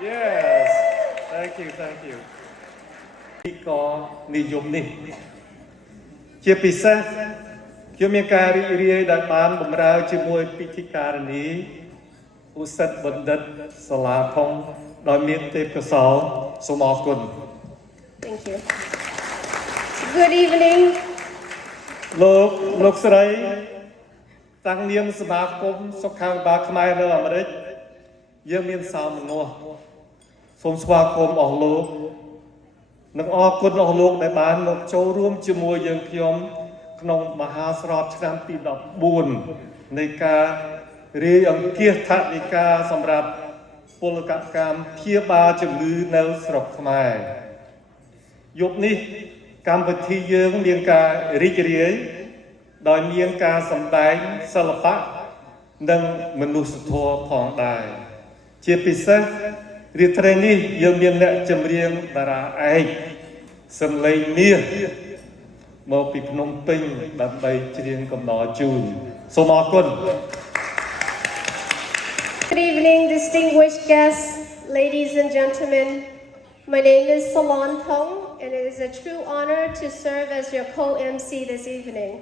Yes, thank you, thank you. ទីកនិយមនេះជាពិសេសខ្ញុំមានការរីករាយដែលបានបម្រើជាមួយពិធីការនីឧស្សាហបណ្ឌិតសាលាធំដោយមានទេពកោសល្យសូមអរគុណ Thank you. Good evening. លោកស្រីតាំងនាមសមាគមសុខាភិបាលខ្មែរនៅអាមេរិកយើងមានសោមនស្សសូមស្វាគមន៍អស់លោកនិងអរគុណអស់លោកដែលបានមកចូលរួមជាមួយយើងខ្ញុំក្នុងមហាស្រពឆ្នាំទី14នៃការរាយអង្គាសថវិកាសម្រាប់ពលកម្មព្យាបាលជំងឺនៅស្រុកខ្មែរយប់នេះកម្មវិធីយើងមានការរីករាយដោយមានការសម្ដែងសិល្បៈនិងមនុស្សធម៌ផងដែរជាពិសេសរាត្រីនេះយើងមានអ្នកចម្រៀងតារាឯកសំឡេងមាសមកពីភ្នំពេញដើម្បីច្រៀងកំណរជូនសូមអរគុណ Good evening, distinguished guests, ladies and gentlemen. My name is Salon Tong, and it is a true honor to serve as your co-MC this evening.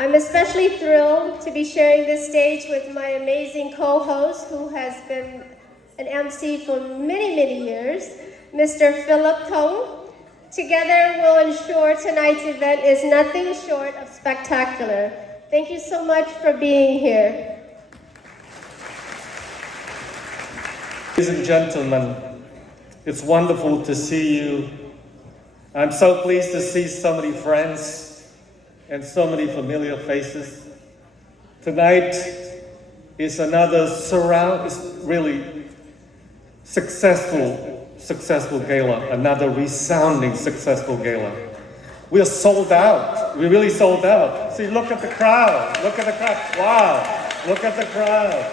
I'm especially thrilled to be sharing this stage with my amazing co-host, who has been an MC for many, many years, Mr. Philip Tong. Together, we'll ensure tonight's event is nothing short of spectacular. Thank you so much for being here. Ladies and gentlemen, it's wonderful to see you. I'm so pleased to see so many friends and so many familiar faces. Tonight is another really successful gala, another resounding successful gala. We are sold out. We really sold out. See, look at the crowd. Look at the crowd. Wow. Look at the crowd.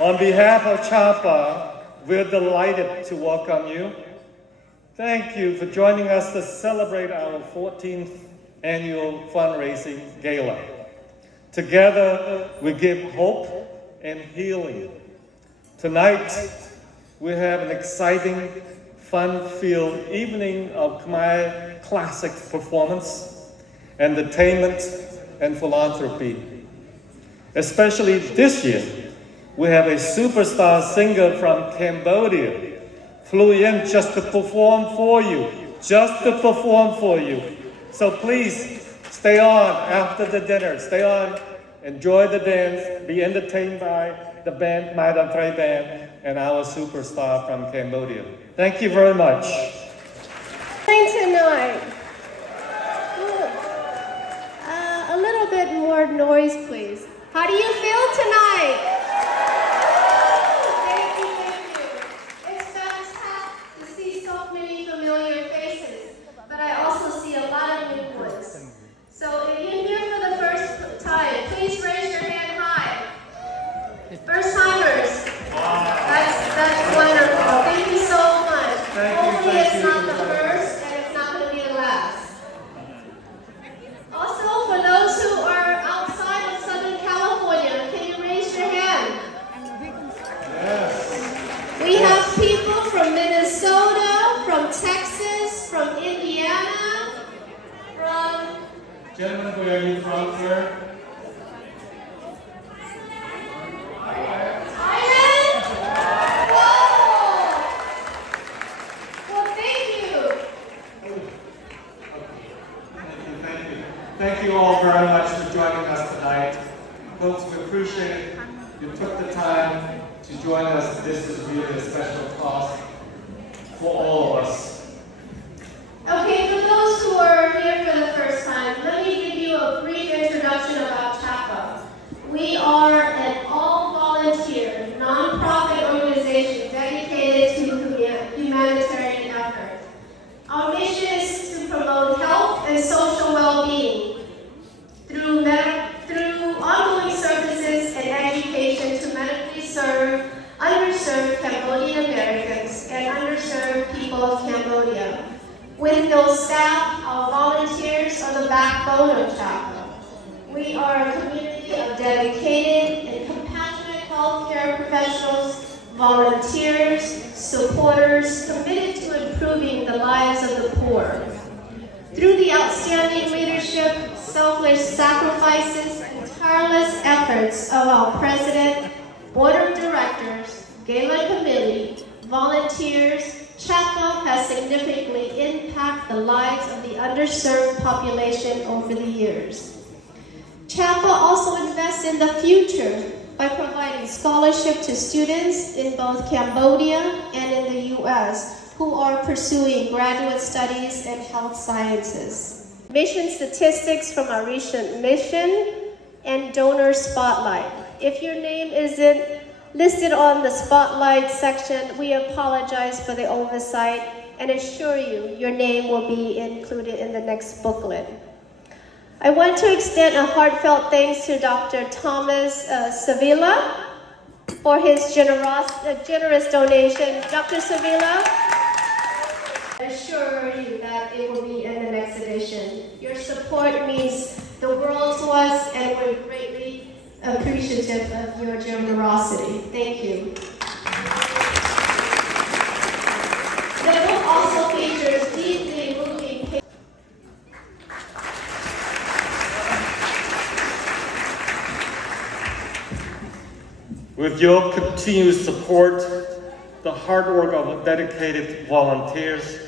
On behalf of CHPAA, we're delighted to welcome you. Thank you for joining us to celebrate our 14th annual fundraising gala. Together, we give hope and healing. Tonight, we have an exciting, fun-filled evening of Khmer classic performance, entertainment, and philanthropy. Especially this year, we have a superstar singer from Cambodia flew in just to perform for you. So please stay on after the dinner. Stay on, enjoy the dance, be entertained by the band, Madam Trey Band, and our superstar from Cambodia. Thank you very much. Tonight. A little bit more noise, please. How do you feel tonight? Thank you. It's fantastic to see so many familiar faces, but I also see a lot of new ones. So if you're here for the first time, please raise your hand high. First timers. That's wonderful. Thank you so much. Hopefully it's not the first and it's not going to be the last. Also, for those who are outside of Southern California, can you raise your hand? Yes. We have people from Minnesota, from Texas, from Indiana, from Gentlemen, where are you from, sir? Thailand? Whoa! Well, thank you. Thank you all very much for joining us tonight. Folks, we appreciate you took the time to join us. This is really a special cost for all of us. Okay, for those who are here for the first time, let me give you a brief introduction about CHPAA. We are an all-volunteer, non-profit organization dedicated to humanitarian effort. Our mission is to promote health and social well-being through ongoing services and education to medically serve underserved Cambodian Americans and underserved people of Cambodia. With no staff, our volunteers are the backbone of CHPAA. We are a community of dedicated and compassionate healthcare professionals volunteers, supporters committed to improving the lives of the poor. Through the outstanding leadership, selfless sacrifices, and tireless efforts of our President, Board of Directors, Gala Committee, volunteers, CHPAA has significantly impacted the lives of the underserved population over the years. CHPAA also invests in the future by providing scholarship to students in both Cambodia and in the U.S. who are pursuing graduate studies in health sciences. Mission statistics from our recent mission and donor spotlight. If your name isn't listed on the spotlight section, we apologize for the oversight and assure you your name will be included in the next booklet. I want to extend a heartfelt thanks to Dr. Thomas Sevilla for his generous donation. Dr. Sevilla, I assure you that it will be in the next edition. Your support means the world to us, and we're greatly appreciative of your generosity. Thank you. The book also features deeply moving pictures. With your continued support, the hard work of dedicated volunteers,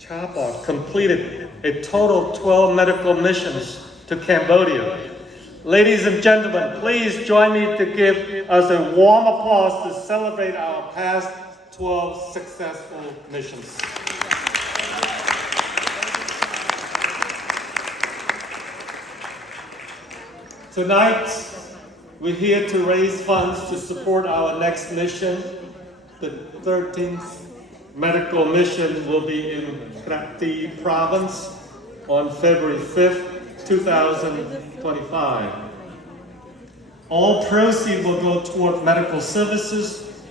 CHPAA completed a total of 12 medical missions to Cambodia. Ladies and gentlemen, please join me to give us a warm applause to celebrate our past 12 successful missions. Tonight, we're here to raise funds to support our next mission. The 13th medical mission will be in Krati province on February 5th, 2025. All proceeds will go toward medical services,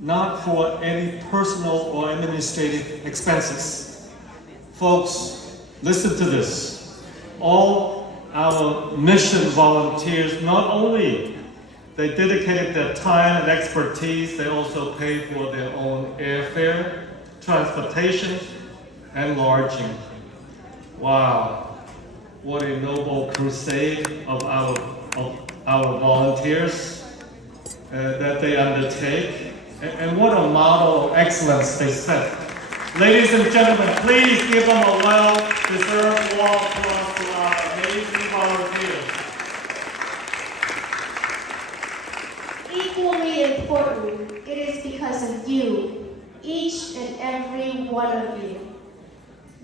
not for any personal or administrative expenses. Folks, listen to this. All our mission volunteers, not only they dedicated their time and expertise, they also pay for their own airfare, transportation, and lodging. Wow, what a noble crusade of our volunteers that they undertake, and what a model of excellence they set. Ladies and gentlemen, please give them a well-deserved warm applause to our amazing volunteers. Equally important, it is because of you, each and every one of you,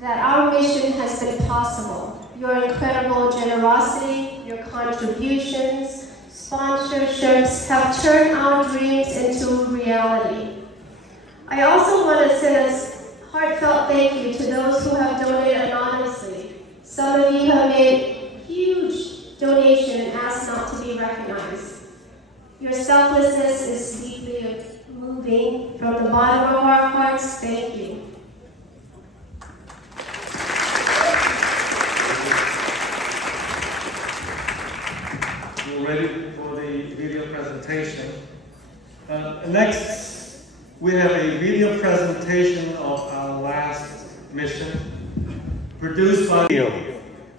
that our mission has been possible. Your incredible generosity, your contributions, sponsorships have turned our dreams into reality. I also want to send a heartfelt thank you to those who have donated anonymously. Some of you have made huge donations and asked not to be recognized. Your selflessness is deeply moving. From the bottom of our hearts, thank you. We're ready for the video presentation. Next, we have a video presentation of our last mission, produced by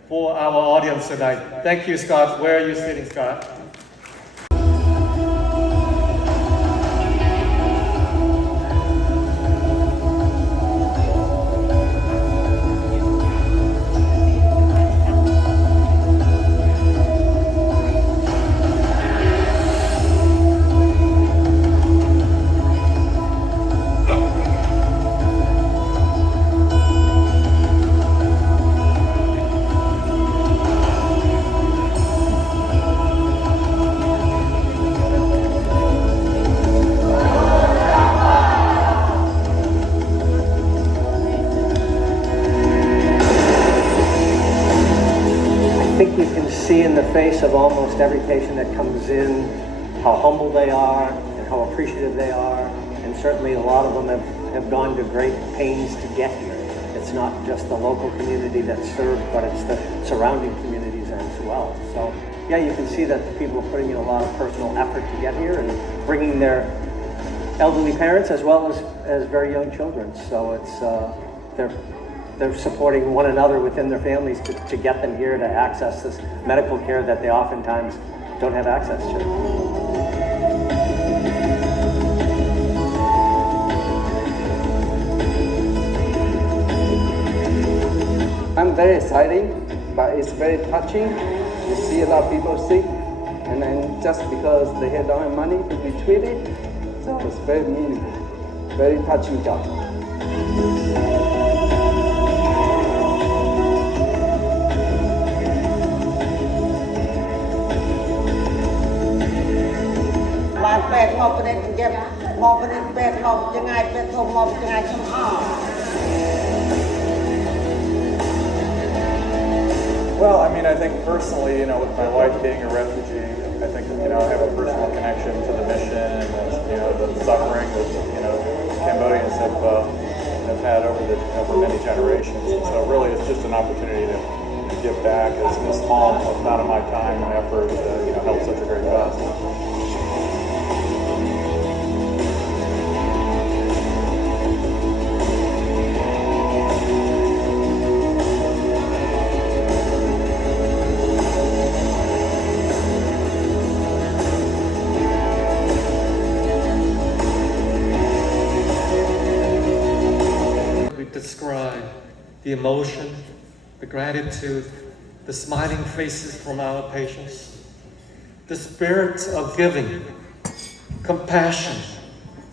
for our audience tonight. Thank you, Scott. Where are you sitting, Scott? See in the face of almost every patient that comes in how humble they are and how appreciative they are, and certainly a lot of them have gone to great pains to get here. It's not just the local community that's served, but it's the surrounding communities as well. So yeah, you can see that the people are putting in a lot of personal effort to get here and bringing their elderly parents as well as very young children. So it's they're supporting one another within their families to get them here to access this medical care that they oftentimes don't have access to. I'm very exciting, but it's very touching. You see a lot of people sick, and then just because they don't have money to be treated, so it's very meaningful, very touching job. Well, I mean, I think personally, with my wife being a refugee, I think, I have a personal connection to the mission and, the suffering that, Cambodians have had over many generations. And so really it's just an opportunity to give back as a small amount of my time and effort to, help such a great cause. Describe the emotion, the gratitude, the smiling faces from our patients, the spirit of giving, compassion,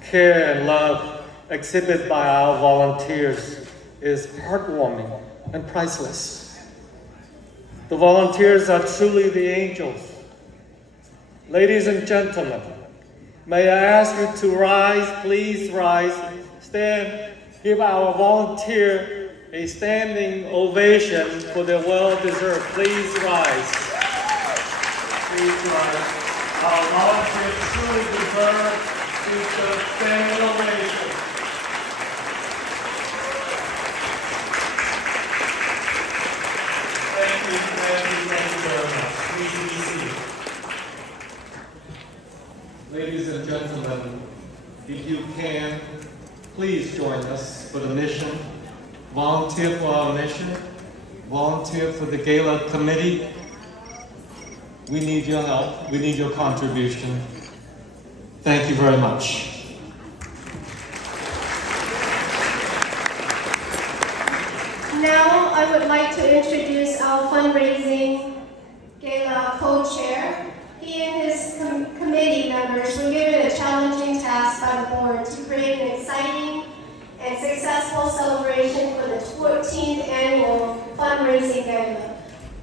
care, and love exhibited by our volunteers is heartwarming and priceless. The volunteers are truly the angels. Ladies and gentlemen, may I ask you to rise, please rise, stand. Give our volunteer a standing ovation for their well-deserved. Please rise. Please rise. Our volunteers truly deserve this standing ovation. Thank you very much. Please be seated. Ladies and gentlemen, if you can, please join us for the mission. Volunteer for our mission. Volunteer for the Gala Committee. We need your help. We need your contribution. Thank you very much. Now I would like to introduce our fundraising Gala co-chair. He and his committee members were given a challenging task by the board to create an exciting and successful celebration for the 14th annual fundraising gala.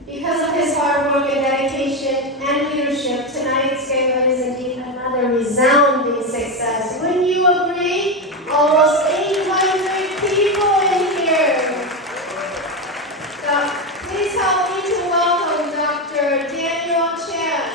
Because of his hard work and dedication and leadership, tonight's gala is indeed another resounding success. Wouldn't you agree? Almost 800 people in here. Please help me to welcome Dr. Daniel Chan.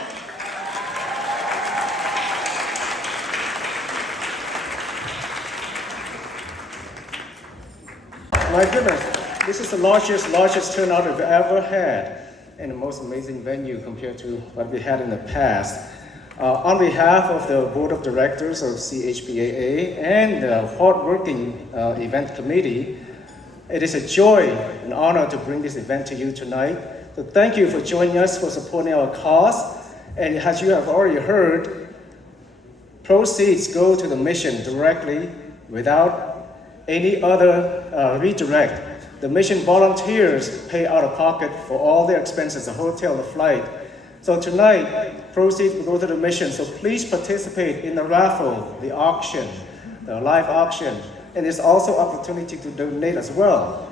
My goodness, this is the largest turnout we've ever had and the most amazing venue compared to what we had in the past. On behalf of the Board of Directors of CHPAA and the hard-working event committee, it is a joy and honor to bring this event to you tonight. So thank you for joining us, for supporting our cause. And as you have already heard, proceeds go to the mission directly without any other redirect. The mission volunteers pay out of pocket for all their expenses, the hotel, the flight. So tonight, proceeds will go to the mission. So please participate in the raffle, the auction, the live auction. And there's also opportunity to donate as well.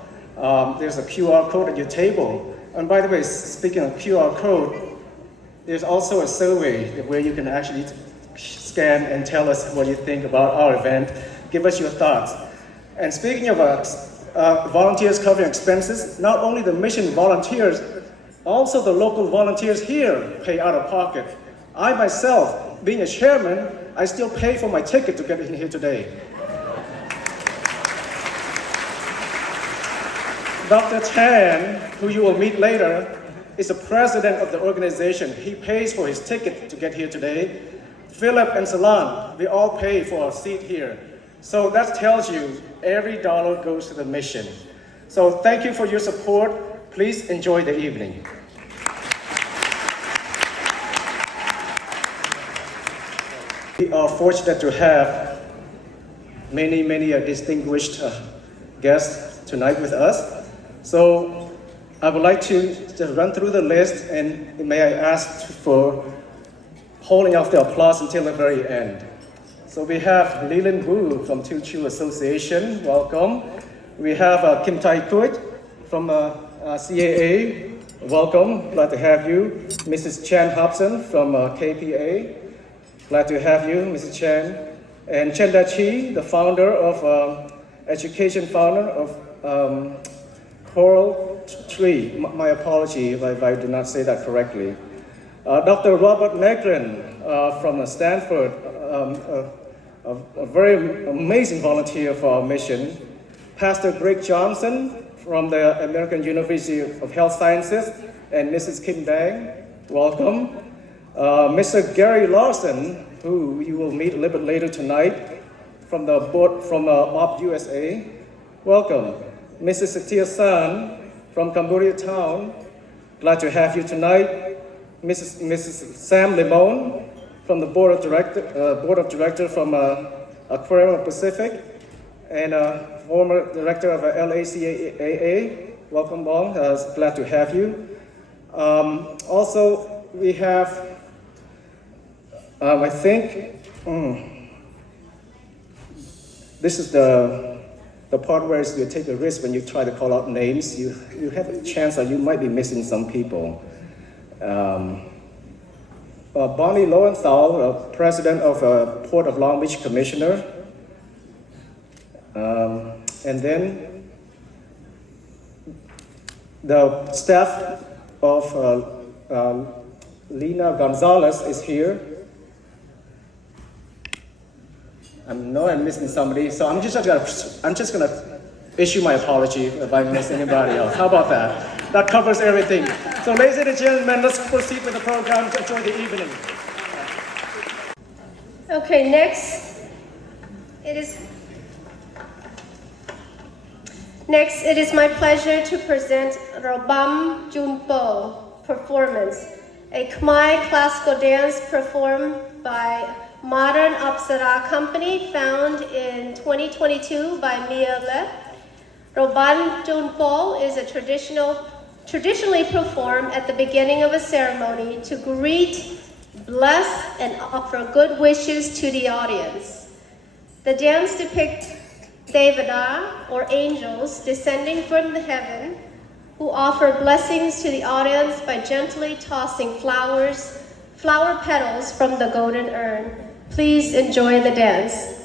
There's a QR code at your table. And by the way, speaking of QR code, there's also a survey where you can actually scan and tell us what you think about our event. Give us your thoughts. And speaking of volunteers covering expenses, not only the mission volunteers, also the local volunteers here pay out of pocket. I myself, being a chairman, I still pay for my ticket to get in here today. Dr. Tan, who you will meet later, is the president of the organization. He pays for his ticket to get here today. Philip and Salon, we all pay for a seat here. So that tells you every dollar goes to the mission. So thank you for your support. Please enjoy the evening. We are fortunate to have many distinguished guests tonight with us. So I would like to just run through the list, and may I ask for holding off the applause until the very end. So we have Leland Wu from Teochew Association, welcome. We have Kim Tai Kut from CAA, welcome, glad to have you. Mrs. Chan Hobson from KPA, glad to have you, Mrs. Chan. And Chen Da-Chi, the founder of, education founder of Coral Tree. My apology if I do not say that correctly. Dr. Robert Negrin from Stanford, a very amazing volunteer for our mission. Pastor Greg Johnson from the American University of Health Sciences, and Mrs. Kim Dang, welcome. Mr. Gary Larson, who you will meet a little bit later tonight, from the board from OP USA, welcome. Mrs. Satia San from Cambodia Town, glad to have you tonight. Mrs. Sam Limon from the board of director from Aquarium Pacific, and former director of LACAA, welcome all, glad to have you. Also, we have, I think, this is the part where you take a risk when you try to call out names. You have a chance that you might be missing some people. Bonnie Lowenthal, president of Port of Long Beach Commissioner. And then the staff of Lina Gonzalez is here. I know I'm missing somebody, so I'm just gonna issue my apology if I miss anybody else. How about that? That covers everything. So ladies and gentlemen, let's proceed with the program to enjoy the evening. Okay, next it is my pleasure to present Robam Junpo performance, a Khmer classical dance performed by Modern Apsara Company, found in 2022 by Mia Le. Robam Junpo is a traditionally performed at the beginning of a ceremony to greet, bless, and offer good wishes to the audience. The dance depicts Devada, or angels, descending from the heaven, who offer blessings to the audience by gently tossing flower petals from the golden urn. Please enjoy the dance.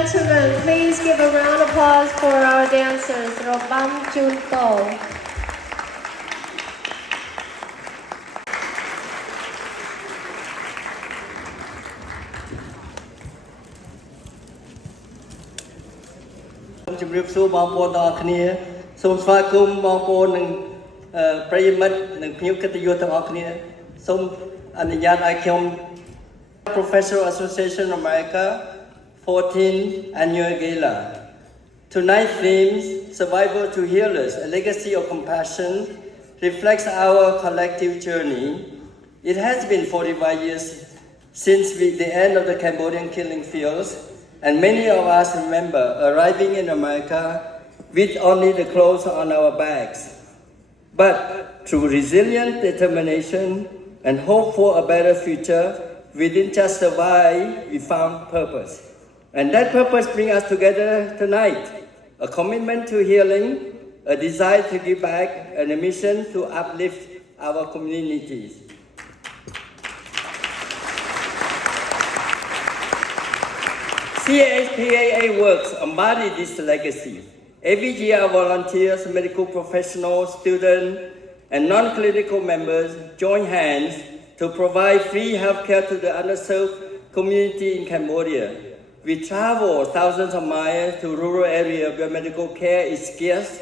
gentlemen, please give a round of applause for our dancers. Robam Junto. Chúc mừng số bao bồn đó khnia, sôm pha cung bao bồn nâng praymat nâng phiêu kết tiêu tao học khnia, sôm anh nhát ai kiom Professional Association of America 14th Annual Gala. Tonight's theme, Survival to Healers, a legacy of compassion, reflects our collective journey. It has been 45 years since the end of the Cambodian killing fields, and many of us remember arriving in America with only the clothes on our backs. But through resilient determination and hope for a better future, we didn't just survive, we found purpose. And that purpose brings us together tonight. A commitment to healing, a desire to give back, and a mission to uplift our communities. CHPAA works embody this legacy. Every year, our volunteers, medical professionals, students, and non-clinical members join hands to provide free healthcare to the underserved community in Cambodia. We travel thousands of miles to rural areas where medical care is scarce,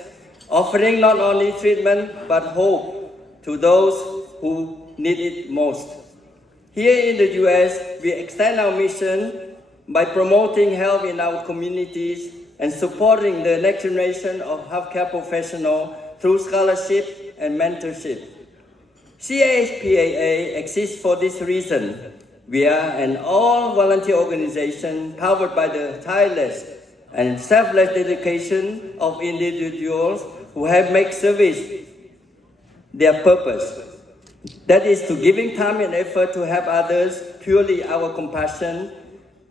offering not only treatment but hope to those who need it most. Here in the US, we extend our mission by promoting health in our communities and supporting the next generation of healthcare professionals through scholarship and mentorship. CHPAA exists for this reason. We are an all-volunteer organization powered by the tireless and selfless dedication of individuals who have made service their purpose. That is to giving time and effort to help others, purely our compassion,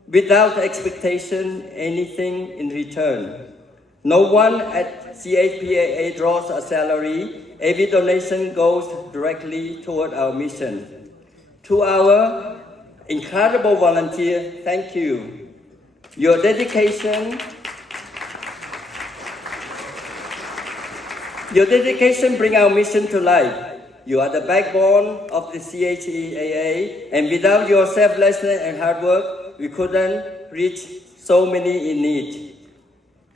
without expectation anything in return. No one at CHPAA draws a salary. Every donation goes directly toward our mission. To our incredible volunteers, thank you. Your dedication brings our mission to life. You are the backbone of the CHPAA, and without your selflessness and hard work, we couldn't reach so many in need.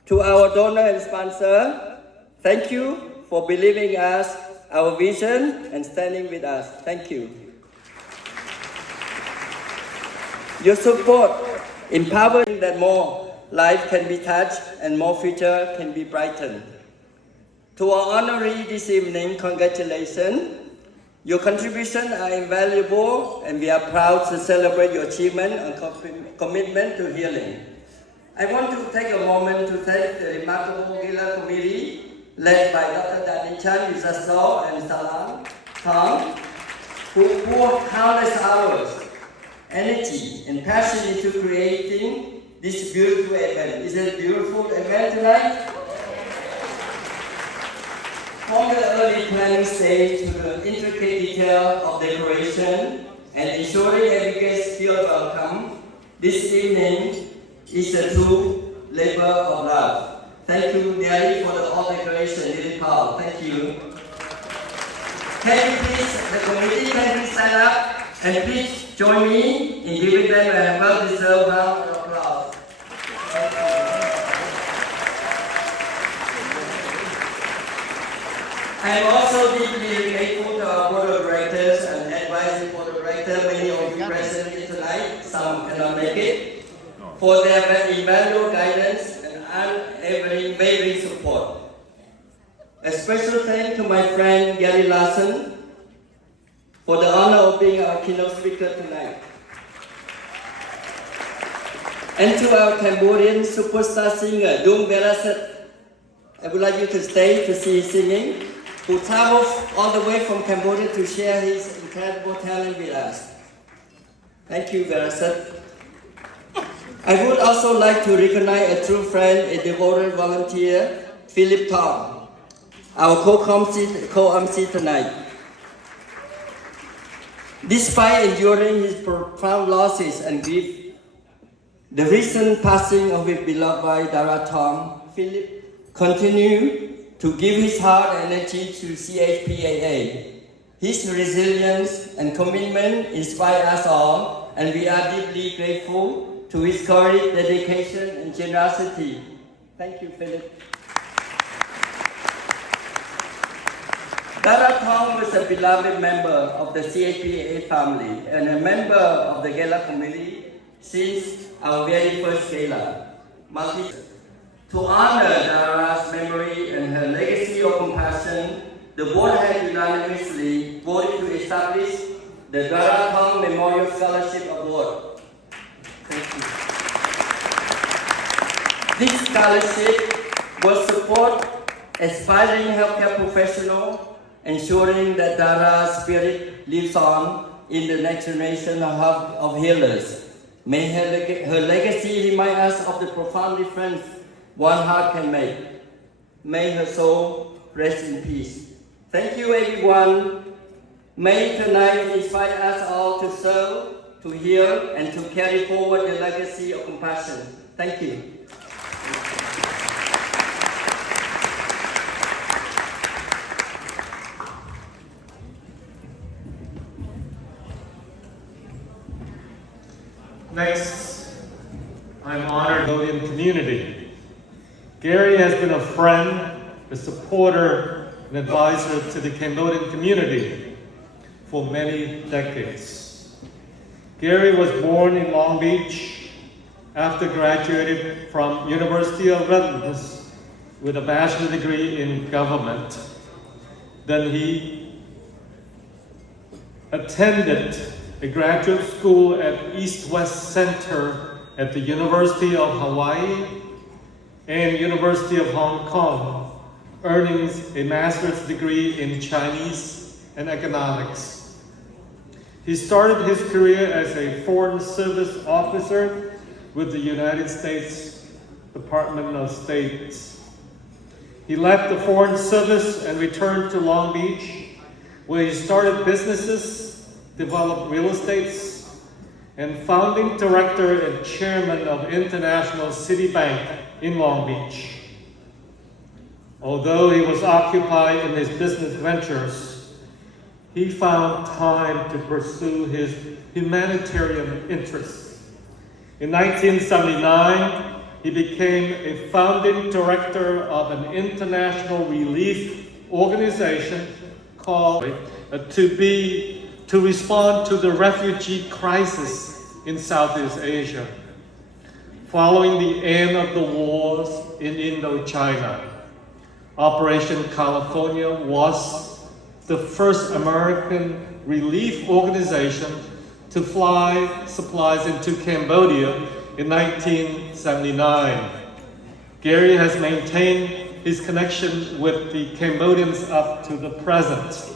To our donor and sponsor, thank you for believing us, our vision, and standing with us. Thank you. Your support empowering that more life can be touched and more future can be brightened. To our honoree this evening, congratulations. Your contributions are invaluable, and we are proud to celebrate your achievement and commitment to healing. I want to take a moment to thank the remarkable Gala committee led by Dr. Danichan Yusasol and Salam Tong, who poured countless hours, energy, and passion into creating this beautiful event. Is it a beautiful event tonight? From the early planning stage to the intricate detail of decoration and ensuring every guest feels welcome, this evening is a true labor of love. Thank you, Mary, for the all decoration. Really proud. Thank you. Can you please, the committee, can you stand up and please join me in giving them a well-deserved round of applause. Thank you. I am also deeply grateful to our board of directors and advisory board of directors, many of you present here tonight, some cannot make it, for their invaluable guidance and unwavering support. A special thanks to my friend Gary Larson for the honor of being our keynote speaker tonight. And to our Cambodian superstar singer, Dung Verasat, I would like you to stay to see his singing, who traveled all the way from Cambodia to share his incredible talent with us. Thank you, Verasat. I would also like to recognize a true friend, a devoted volunteer, Philip Tong, our co-MC tonight. Despite enduring his profound losses and grief, The recent passing of his beloved Dara Tom, Philip continued to give his heart and energy to CHPAA. His resilience and commitment inspire us all, and we are deeply grateful to his courage, dedication, and generosity. Thank you, Philip. Dara Tom was a beloved member of the CHPAA family and a member of the Gala community since our very first Gala. To honor Dara's memory and her legacy of compassion, the board has unanimously voted to establish the Dara Tom Memorial Scholarship Award. Thank you. This scholarship will support aspiring healthcare professionals, ensuring that Dara's spirit lives on in the next generation of healers. May her legacy remind us of the profound difference one heart can make. May her soul rest in peace. Thank you, everyone. May tonight inspire us all to serve, to heal, and to carry forward the legacy of compassion. Thank you. Next, I'm honored the Cambodian community. Gary has been a friend, a supporter, and advisor to the Cambodian community for many decades. Gary was born in Long Beach after graduating from University of Redlands with a bachelor's degree in government. Then he attended a graduate school at East-West Center at the University of Hawaii and University of Hong Kong, earning a master's degree in Chinese and economics. He started his career as a Foreign Service officer with the United States Department of State. He left the Foreign Service and returned to Long Beach, where he started businesses, developed real estates, and founding director and chairman of International City Bank in Long Beach. Although he was occupied in his business ventures, he found time to pursue his humanitarian interests. In 1979, he became a founding director of an international relief organization called to respond to the refugee crisis in Southeast Asia. Following the end of the wars in Indochina, Operation California was the first American relief organization to fly supplies into Cambodia in 1979. Gary has maintained his connection with the Cambodians up to the present.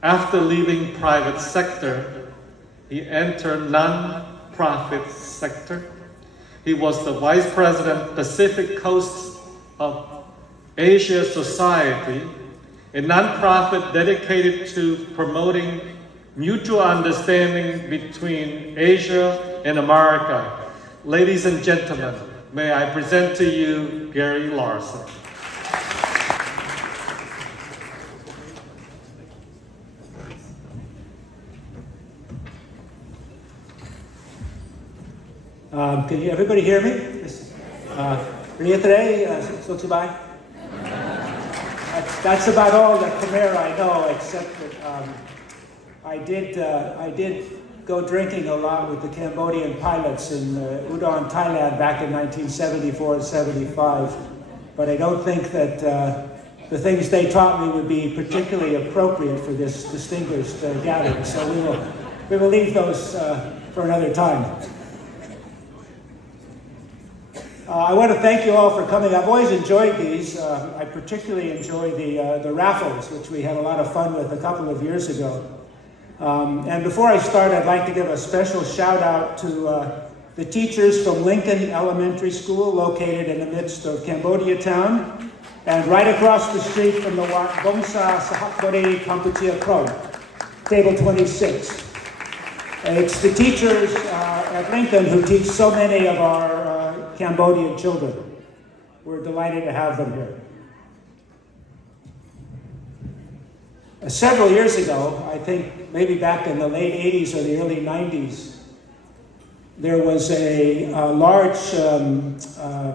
After leaving private sector, he entered non-profit sector. He was the Vice President, Pacific Coast of Asia Society, a nonprofit dedicated to promoting mutual understanding between Asia and America. Ladies and gentlemen, may I present to you Gary Larson. Can everybody hear me? That's about all the Khmer I know, except that I did go drinking a lot with the Cambodian pilots in Udon, Thailand back in 1974 and 75. But I don't think that the things they taught me would be particularly appropriate for this distinguished gathering. So we will leave those for another time. I want to thank you all for coming. I've always enjoyed these. I particularly enjoy the raffles, which we had a lot of fun with a couple of years ago. And before I start, I'd like to give a special shout out to the teachers from Lincoln Elementary School, located in the midst of Cambodia town, and right across the street from the Wat Bongsa Sahakbori Kampuchea Krog, table 26. It's the teachers at Lincoln who teach so many of our Cambodian children. We're delighted to have them here. Several years ago, I think maybe back in the late 80s or the early 90s, there was a large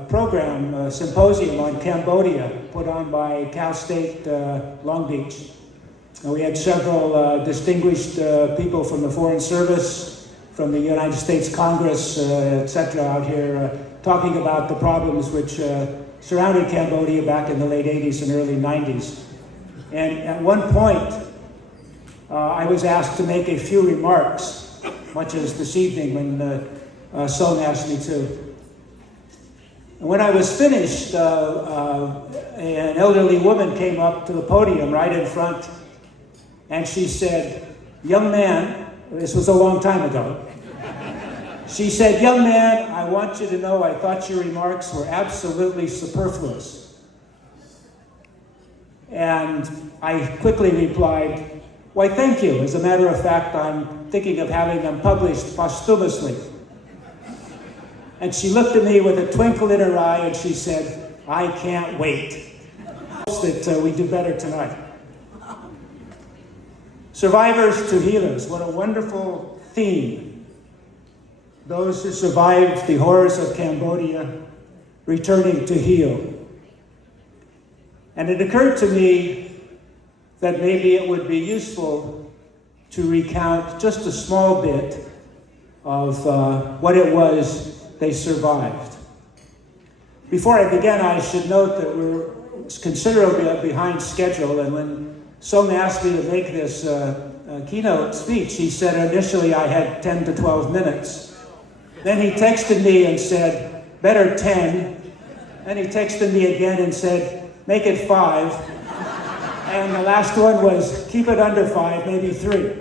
program, symposium on Cambodia put on by Cal State Long Beach. And we had several distinguished people from the Foreign Service, from the United States Congress, etc. out here talking about the problems which surrounded Cambodia back in the late 80s and early 90s. And at one point, I was asked to make a few remarks, much as this evening when Song asked me to. And when I was finished, an elderly woman came up to the podium right in front, and she said, "Young man," this was a long time ago, she said, "Young man, I want you to know I thought your remarks were absolutely superfluous." And I quickly replied, "Why, thank you. As a matter of fact, I'm thinking of having them published posthumously." And she looked at me with a twinkle in her eye and she said, "I can't wait." That we do better tonight. Survivors to healers, what a wonderful theme. Those who survived the horrors of Cambodia returning to heal. And it occurred to me that maybe it would be useful to recount just a small bit of what it was they survived. Before I begin, I should note that we're considerably behind schedule, and when Song asked me to make this keynote speech, he said initially I had 10 to 12 minutes. Then he texted me and said, "Better 10. Then he texted me again and said, "Make it 5. And the last one was, "Keep it under 5, maybe 3.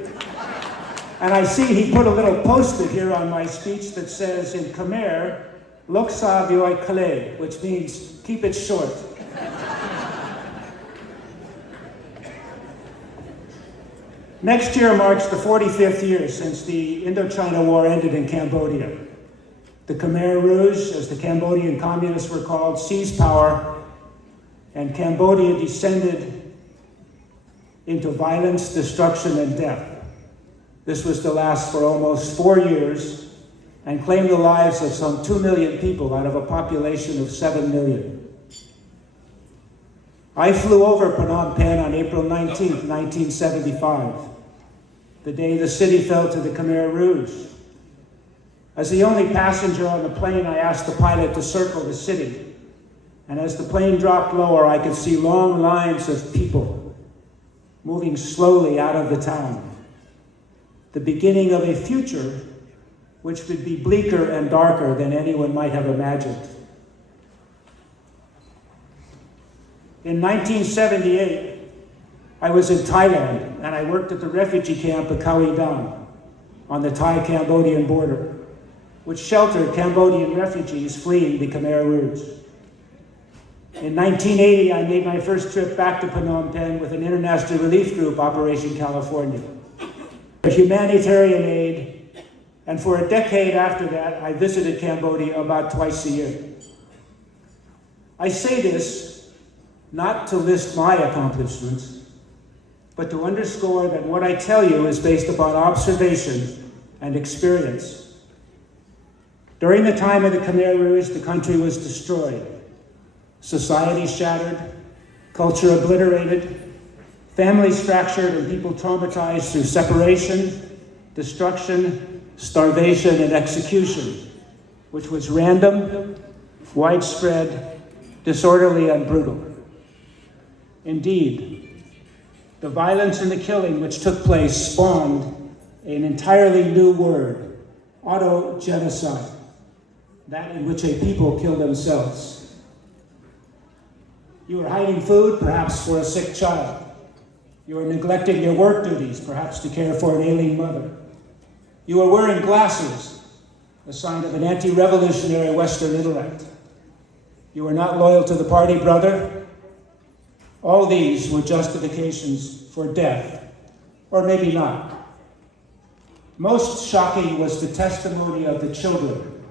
And I see he put a little post-it here on my speech that says in Khmer, "Lok sa vioi kale," which means keep it short. Next year marks the 45th year since the Indochina War ended in Cambodia. The Khmer Rouge, as the Cambodian communists were called, seized power, and Cambodia descended into violence, destruction, and death. This was to last for almost 4 years and claim the lives of some 2 million people out of a population of 7 million. I flew over Phnom Penh on April 19, 1975, the day the city fell to the Khmer Rouge. As the only passenger on the plane, I asked the pilot to circle the city. And as the plane dropped lower, I could see long lines of people moving slowly out of the town. The beginning of a future which would be bleaker and darker than anyone might have imagined. In 1978, I was in Thailand, and I worked at the refugee camp at Khao Dang on the Thai-Cambodian border, which sheltered Cambodian refugees fleeing the Khmer Rouge. In 1980, I made my first trip back to Phnom Penh with an international relief group, Operation California, for humanitarian aid, and for a decade after that, I visited Cambodia about twice a year. I say this not to list my accomplishments, but to underscore that what I tell you is based upon observation and experience. During the time of the Khmer Rouge, the country was destroyed. Society shattered, culture obliterated, families fractured, and people traumatized through separation, destruction, starvation, and execution, which was random, widespread, disorderly, and brutal. Indeed, the violence and the killing which took place spawned an entirely new word, auto-genocide, that in which a people kill themselves. You are hiding food, perhaps for a sick child. You are neglecting your work duties, perhaps to care for an ailing mother. You are wearing glasses, a sign of an anti-revolutionary Western intellect. You are not loyal to the party, brother. All these were justifications for death, or maybe not. Most shocking was the testimony of the children.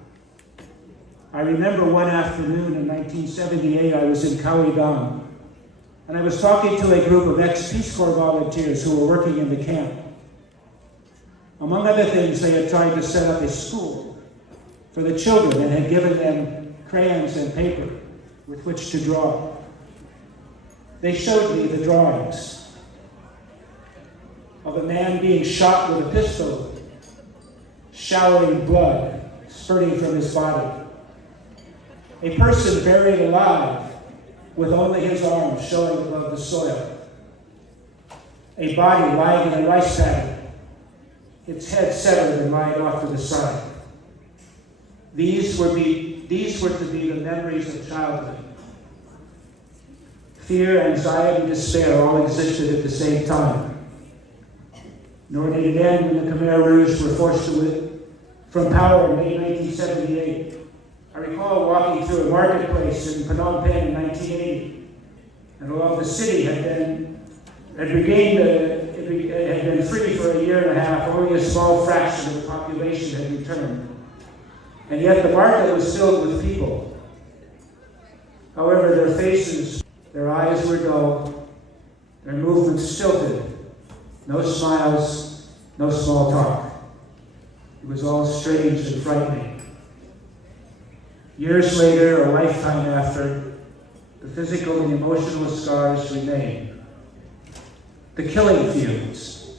I remember one afternoon in 1978, I was in Kaohsiung, and I was talking to a group of ex-Peace Corps volunteers who were working in the camp. Among other things, they had tried to set up a school for the children and had given them crayons and paper with which to draw. They showed me the drawings of a man being shot with a pistol, showering blood, spurting from his body. A person buried alive with only his arms showing above the soil. A body lying in a rice paddy, its head severed and lying off to the side. These were to be the memories of childhood. Fear, anxiety, despair all existed at the same time. Nor did it end when the Khmer Rouge were forced from power in May 1978. I recall walking through a marketplace in Phnom Penh in 1980, and although the city had been free for a year and a half, only a small fraction of the population had returned. And yet the market was filled with people. However, their faces, their eyes were dull, their movements stilted, no smiles, no small talk. It was all strange and frightening. Years later, a lifetime after, the physical and emotional scars remain. The killing fields.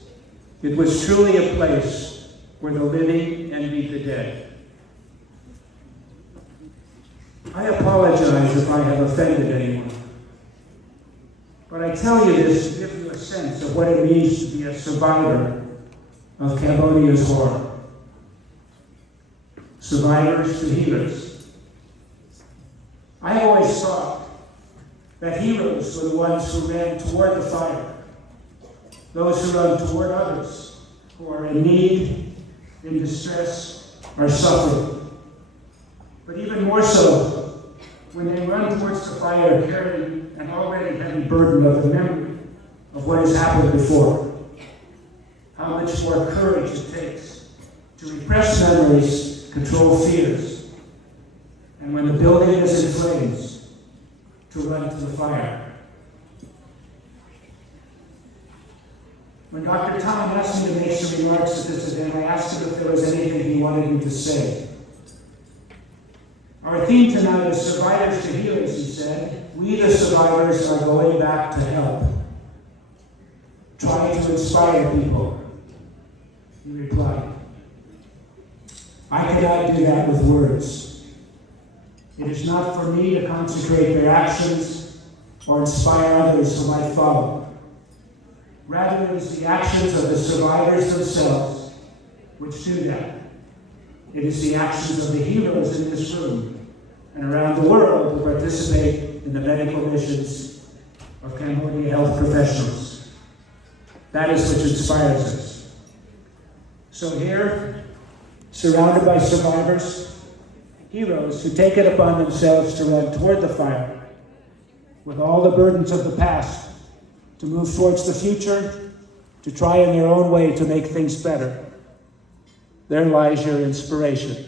It was truly a place where the living envied the dead. I apologize if I have offended anyone, but I tell you this to give you a sense of what it means to be a survivor of Cambodia's horror. Survivors to healers. I always thought that heroes were the ones who ran toward the fire, those who run toward others who are in need, in distress, or suffering. But even more so, when they run towards the fire carrying an already heavy burden of the memory of what has happened before. How much more courage it takes to repress memories, control fears, and when the building is in flames, to run to the fire. When Dr. Tom asked me to make some remarks at this event, I asked him if there was anything he wanted me to say. Our theme tonight is survivors to healers, he said. We, the survivors, are going back to help, trying to inspire people. He replied, I cannot do that with words. It is not for me to consecrate their actions or inspire others whom I follow. Rather, it is the actions of the survivors themselves which do that. It is the actions of the heroes in this room and around the world who participate in the medical missions of Cambodia health professionals. That is which inspires us. So here, surrounded by survivors, heroes who take it upon themselves to run toward the fire, with all the burdens of the past, to move towards the future, to try in their own way to make things better. There lies your inspiration.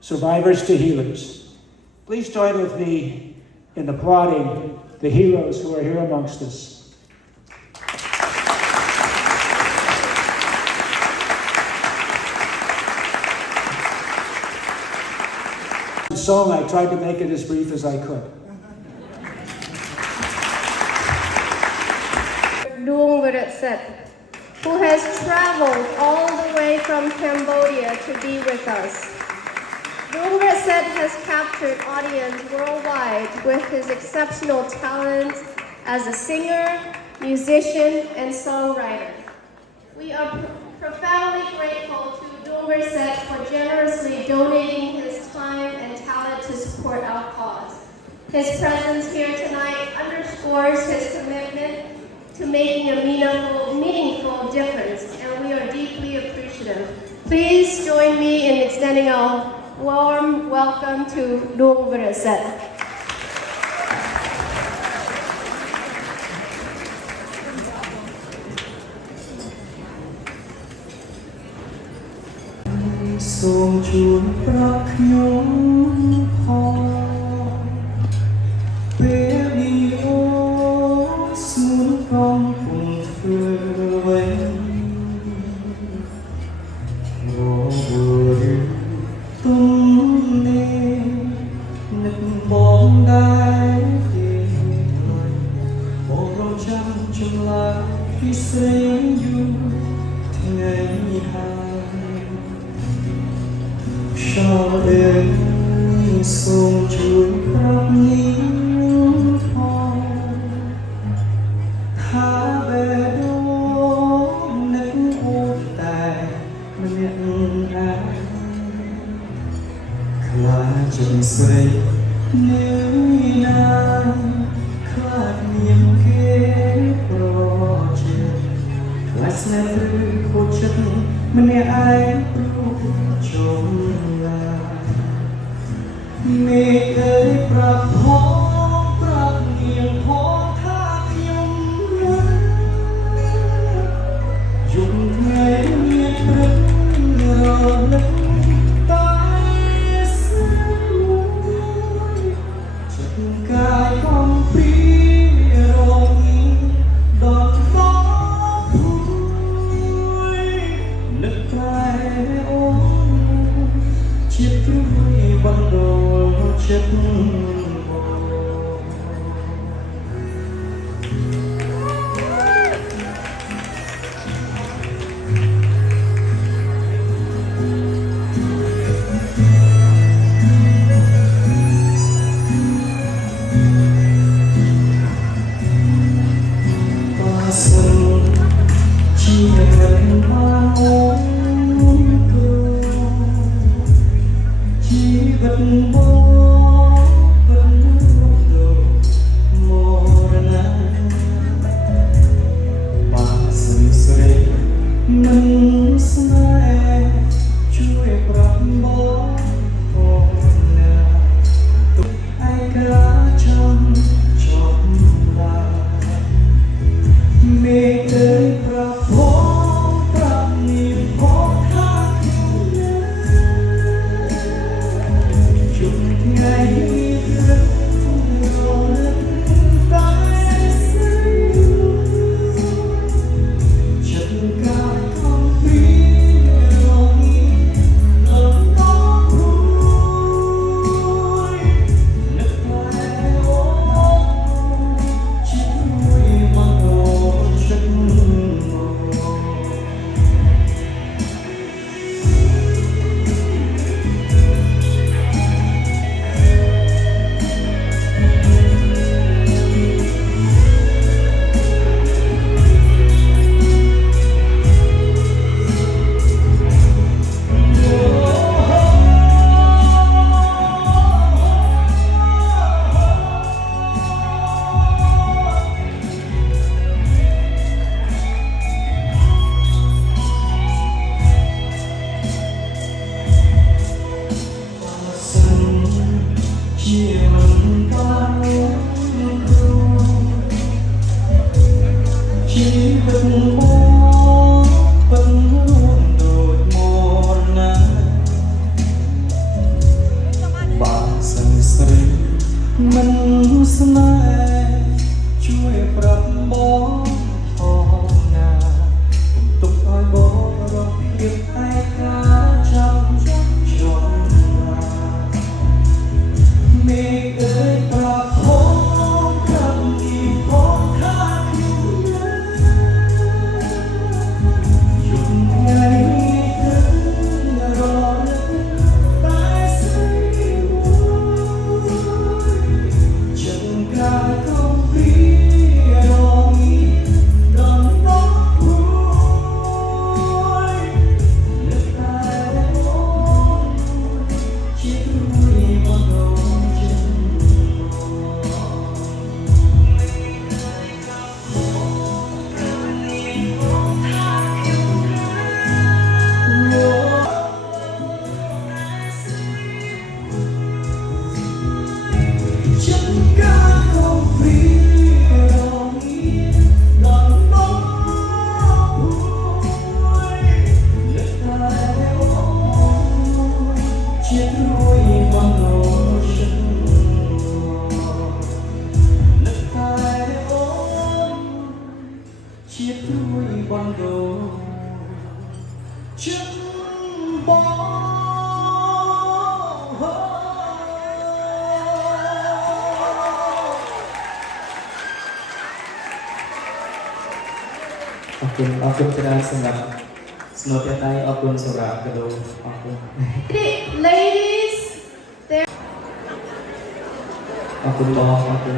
Survivors to healers. Please join with me in applauding the heroes who are here amongst us. The song, I tried to make it as brief as I could. Duong Virat, who has traveled all the way from Cambodia to be with us. Duong Virat has captured audience worldwide with his exceptional talent as a singer, musician, and songwriter. We are profoundly grateful to Duong Virat for generously donating his time and talent to support our cause. His presence here tonight underscores his commitment to making a meaningful difference, and we are deeply appreciative. Please join me in extending a warm welcome to Duong Virat. ជួនប្រកខ្ញុំផងពេលនេះអូសួនកំពុងធ្វើវិញរវល់ទុំនេះនឹកបងដែរទេបងរងចាំចម្លើយពីស្រីយូរថ្ងៃហើយShall in song chuối khắp những hoa Tha về đó nâng ô tài miệng ai Khla chân sợi nếu nàng khát niềm kế pro chuyện Lại sẽ từ khổ chất mình ai trong Mẹ ơi bạc hó bạc niềm hó tha nhung dùng ngày nhiệt rừng rờ lưng tay sương chật cài con phí rồi đón gió vui nức vai ôm chiếc túi bằng đồ chất ta sân chia gần hoa ôm chỉ vật bó mình sẽជួយប្រាប់បងណាទុកឯកាចាំចប់ឡាមេអើយប្រាប់បងប្រាប់នេះបងថាខ្ញុំណាជុំថ្ងៃរឹករលឹកតែស្រីចិត្តកាយមិនស្នេហ៍ជួយប្រាប់បងផងណាកុំទុកឲ្យបងរកភាពឯកាចាំជាប់មេអើយប្រាប់ផងប្រាប់នេះបងថាខ្ញុំណាយំថ្ងៃទៅរលឹកតែស្រី Hãy subscribe ขอบคุณច្រើនសម្រាប់ស្នូទាំងដៃអរគុណសម្រាប់កាដូអរគុណ Ladies, there. អរគុណបងអរគុណ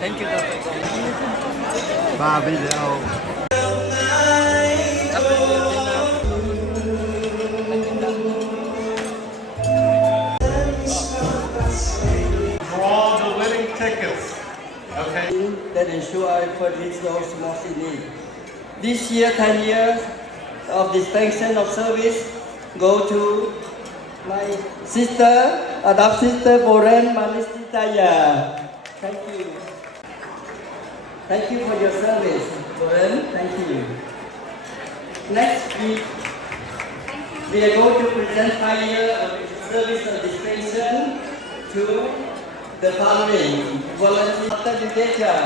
Thank you. Ba video. Draw the winning tickets. Okay. That ensure I purchase those most in need. This year, 10 years of distinction of service go to my sister, adopted sister, Boren Manistitaya. Thank you. Thank you for your service, Boren. Thank you. Next week, we are going to present 5 years of service of distinction to the following volunteer educator,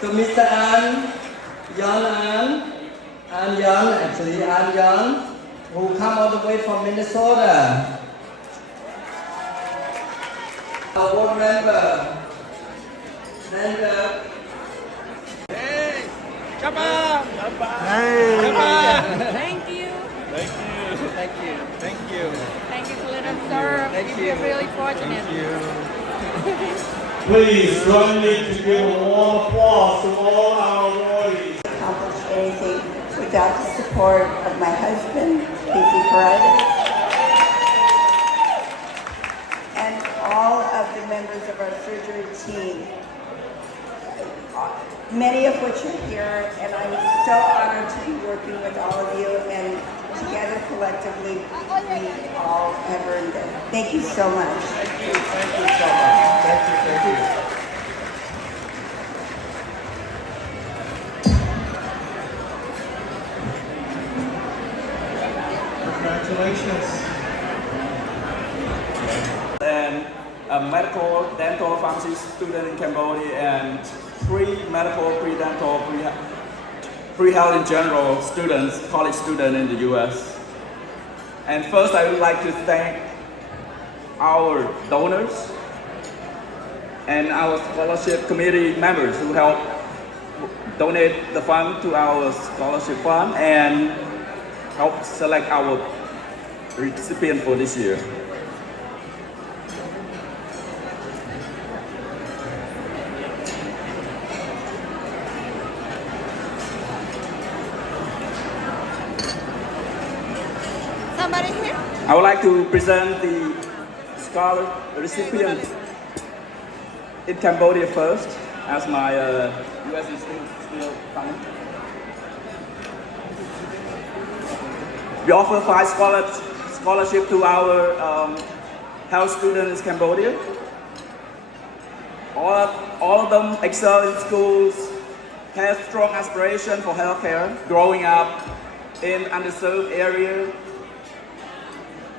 to Mr. An Yan, who come all the way from Minnesota. Our board member, Hey. Thank you. Thank you. Thank you. Thank you for letting us serve. Thank We're you. really fortunate. Please join me to give a warm applause to all our awardees. Accomplish anything without the support of my husband, Casey Paredes, and all of the members of our surgery team, many of which are here, and I'm so honored to be working with all of you, and together collectively, we all have earned it. Thank you so much. Thank you so much. Thank you. Congratulations. And a medical dental pharmacy student in Cambodia and 3 medical pre-dental pre-health in general students, college students in the US. And first I would like to thank our donors and our scholarship committee members who helped donate the fund to our scholarship fund and help select our recipient for this year. I would like to present the scholar recipient in Cambodia first, as my US is still coming. We offer 5 scholarships to our health students in Cambodia. All of them excel in schools, have strong aspiration for healthcare, growing up in underserved area,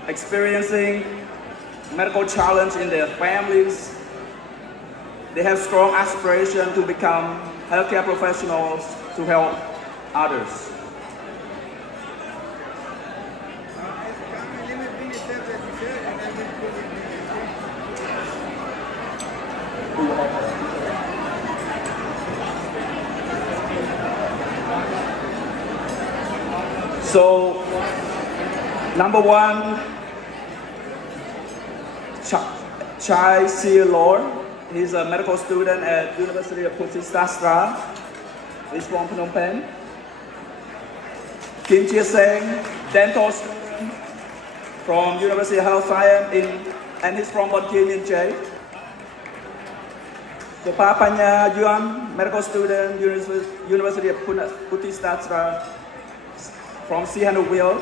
experiencing medical challenge in their families. They have strong aspiration to become healthcare professionals to help others. So, number 1, Chai Sia Lord. He's a medical student at University of Putisastra. He's from Phnom Penh. Kim Chia Seng, dental student from University of Health Science and he's from Bon Kim in Jay. Sopa Panya Yuan, medical student, University of Putisastra from Sihanoukville.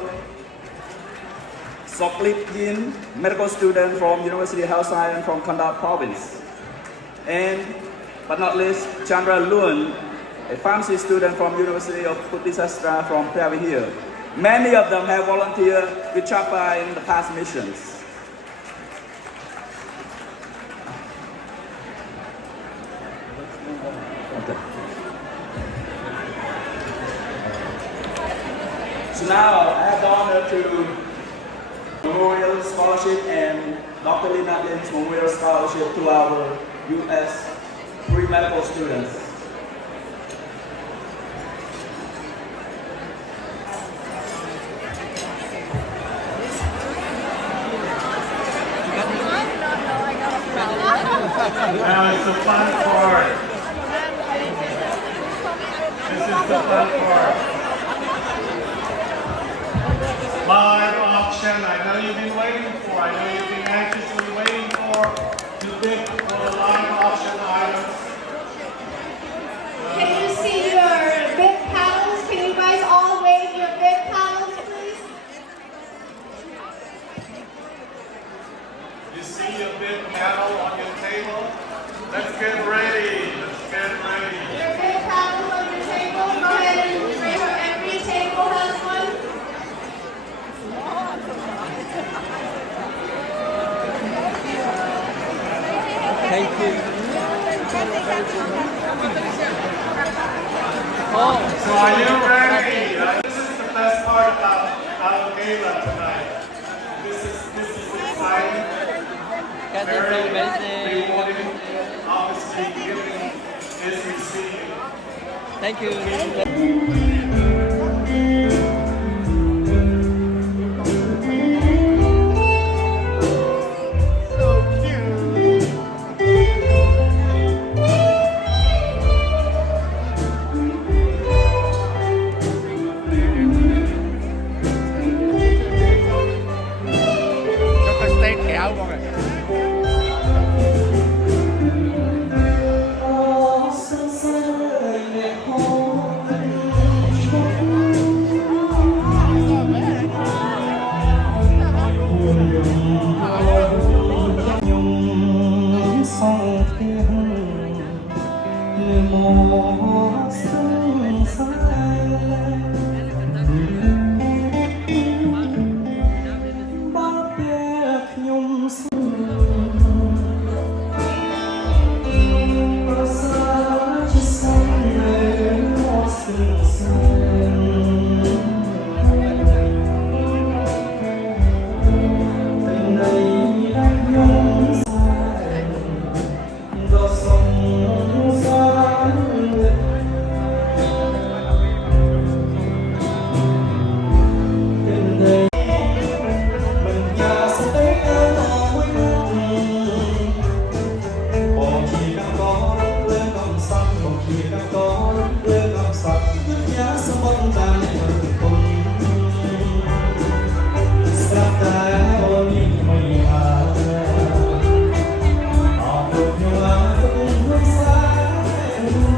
Soklip Yin, medical student from University of Health Science from Kandat Province. And, but not least, Chandra Luan, a pharmacy student from University of Putisastra from Prairie Hill. Many of them have volunteered with CHPAA in the past missions. So now I have the honor to Memorial Scholarship and Dr. Lina Lin's Memorial Scholarship to our U.S. pre-medical students. Now it's the fun part. This is the fun part. Live auction. I know you've been waiting for. I know you've been anxiously waiting for to bid for the live auction items. Can you see your bid paddles? Can you guys all wave your bid paddles, please? You see your bid paddle on your table? Let's get ready. Let's get ready. Your bid paddles on your table. Go ahead and raise your every table has one. Thank you. So are you ready? This is the best part about our gala tonight. This is exciting. Very rewarding. Obviously, giving is receiving. Thank you. Stop that. Hãy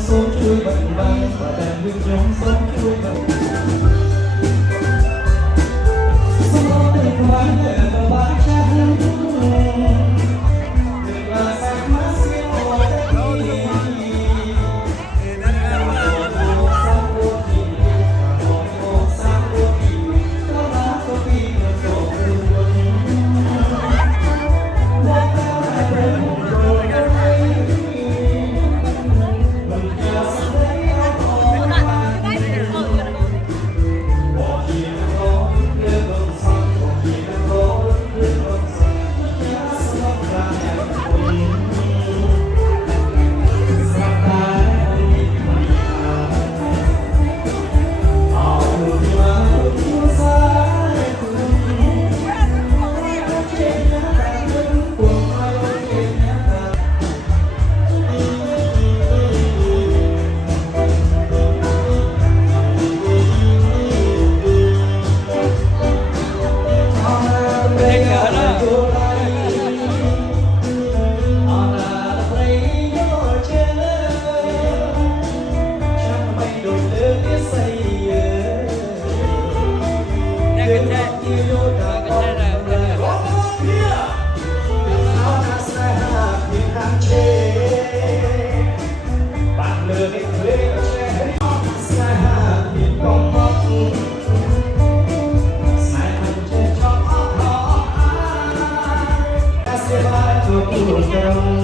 subscribe cho kênh Ghiền Mì Gõ để không bỏ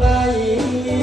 lỡ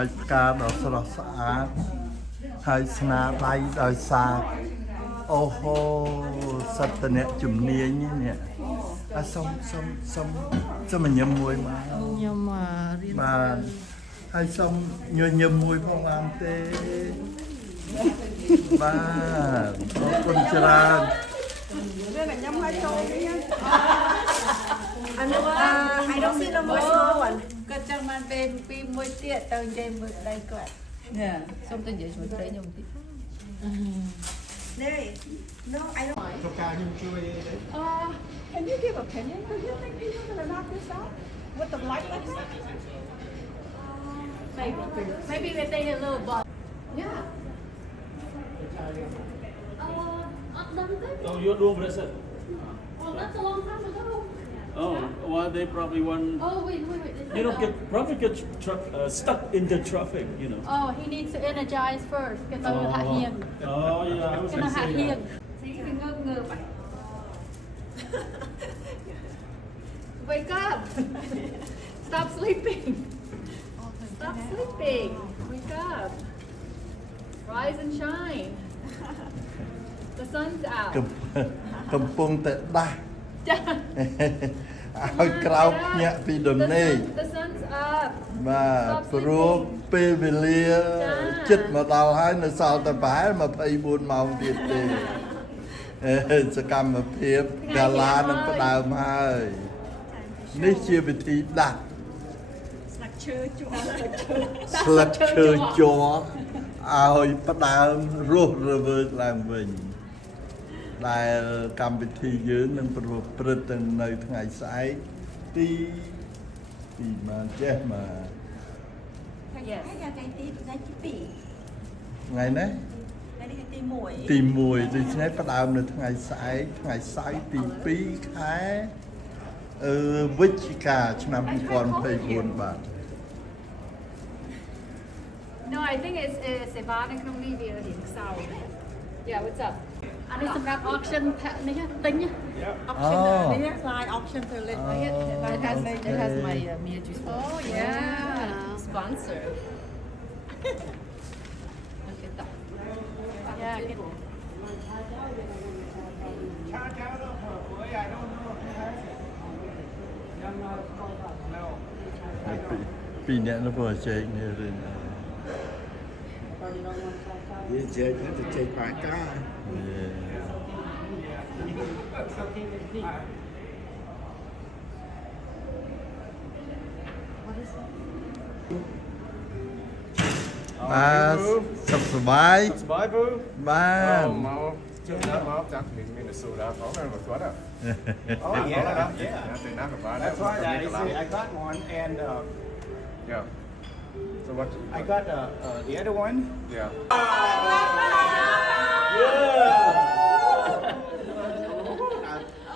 បាច់ផ្កាដ៏ស្រស់ស្អាតហើយស្នាដៃដោយសារអូហូសិតតអ្នកជំនាញនេះសុំញញឹមមួយមកខ្ញុំរៀនបាទហើយសុំញញឹមមួយផងបានទេបាទអរគុណច្រើន I don't see the more small one. គាត់ចង់បានពេលពីមួយទៀតទៅនិយាយមើលដៃគាត់នេះសូមទៅនិយាយជាមួយប្រិយខ្ញុំតិច There. No, I don't. Can you give opinion? Do you think people gonna knock this out with the light like this? Maybe if they hit a little ball. Yeah. So you're doing this? Well, that's a long time ago. Oh, well, they probably want. Oh, wait. You don't probably get stuck in the traffic, you know. Oh, he needs to energize first. Cái tao hạ hiền. Oh, yeah, I was Cái nó gonna hạ say hiền. that. Thì cái ngơ vậy. Wake up. Stop sleeping. Stop sleeping. Wake up. Rise and shine. The sun's out. កំពុងតែដាស់ឲ្យក្រោកញាក់ពីដំណេក The sun's up. បាទព្រោះពេលវេលាជិតមកដល់ហើយនៅសល់តែប្រហែល24ម៉ោងទៀតទេសកម្មភាព Gala នឹងផ្ដើមហើយនេះជាវិធីដាស់ស្លឹកឈើជ័រឲ្យផ្ដើមរស់រវើកឡើងវិញដែលកម្មវិធីយើងនឹងប្រព្រឹត្តទៅនៅថ្ងៃស្អែកទីបានចេះមក Yes. ថ្ងៃនេះទី1ដូច្នេះផ្ដើមនៅថ្ងៃស្អែកថ្ងៃសៅរ៍ទី2ខែវិច្ឆិកាឆ្នាំ2024បាទ No, I think it's Savannah ក្នុងនេះវារៀងខ្សោយ Yeah, what's up? អានេះសម្រាប់ auction នេះទិញ auction នេះ slide auction ទៅលេខ It has my Mia juice. Oh yeah, sponsor. Okay, that. Yeah, getពីអ្នកនោះក៏ជែកនេះរឿងវាជែកទៅជែកបាកា បាទសុខសប្បាយ សប្បាយពូ បាទ មកជិះដល់មកចាក់មានសូដាផងហើយមកគាត់ Oh yeah. That's right. I got one and yeah. So what? I got the other one. Yeah.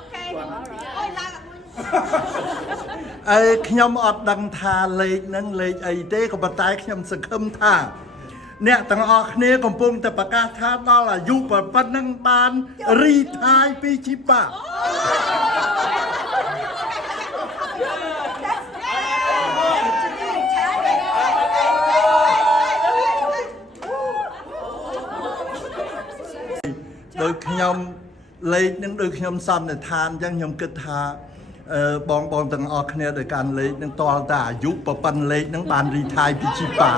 Okay. ខ្ញុំអត់ដឹងថាលេខហ្នឹងលេខអីទេក៏ប៉ុន្តែខ្ញុំសង្ឃឹមថាអ្នកទាំងអស់គ្នាកំពុងតែប្រកាសថាដល់អាយុប៉ុណ្ណឹងបានរីថាយពីជីបាដោយខ្ញុំលេខនឹងដោយខ្ញុំសន្និដ្ឋានអញ្ចឹងខ្ញុំគិតថាបងទាំងអស់គ្នាដោយការលេខនឹងតលតាអាយុប៉ុណ្ណលេខនឹងបានរីថាយពីជីបា